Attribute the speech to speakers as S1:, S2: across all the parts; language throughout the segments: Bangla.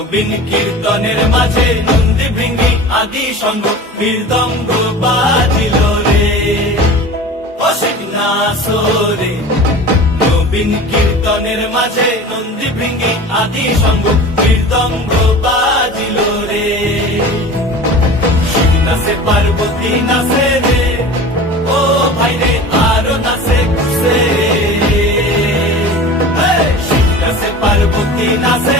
S1: নবীন কীর্তনের মাঝে নন্দী ভৃঙ্গি আদি সঙ্গ মৃদঙ্গ বাজিল রে। অসিক না সোরে নবীন কীর্তনের মাঝে নন্দী ভৃঙ্গি আদি সঙ্গ মৃদঙ্গ বাজিল রে। নাচে পার্বতী নাচে রে, ও ভাই রে, আরও নাচে খুশে নাচে পার্বতী নাচে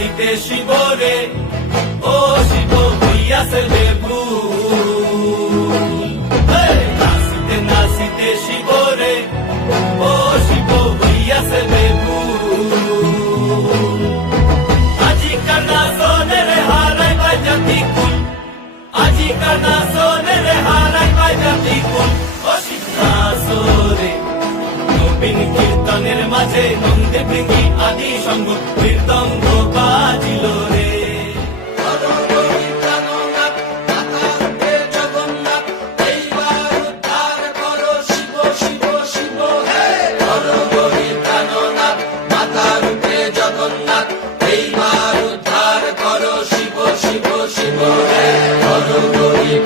S1: নাচিতে শিবরে ও শিব হইয়াছে এই, নাচিতে নাচিতে শিবরে ও শিব হইয়াছে রে আজি কানা সোনের হারাই বাজাতি কুল আজি কানা সোনের হারাই বাজাতি কুল ও শিক্ষা সোরে নবীন কীর্তনের মাঝে নন্দে ভৃঙ্গি আদি সঙ্গ মৃদঙ্গ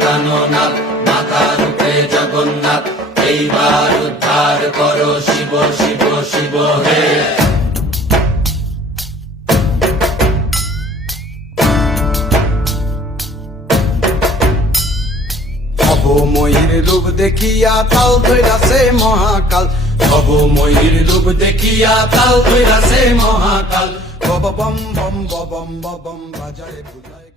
S2: কাননাথ, মাতা রূপে জগন্নাথ, এইবার উদ্ধার করো শিব শিব শিব হে।
S3: দেখিয়া তাল মহাকাল।
S2: ধৈরাছে মহাকাল।
S3: বম বম বম বম, বাজারে বুঝায়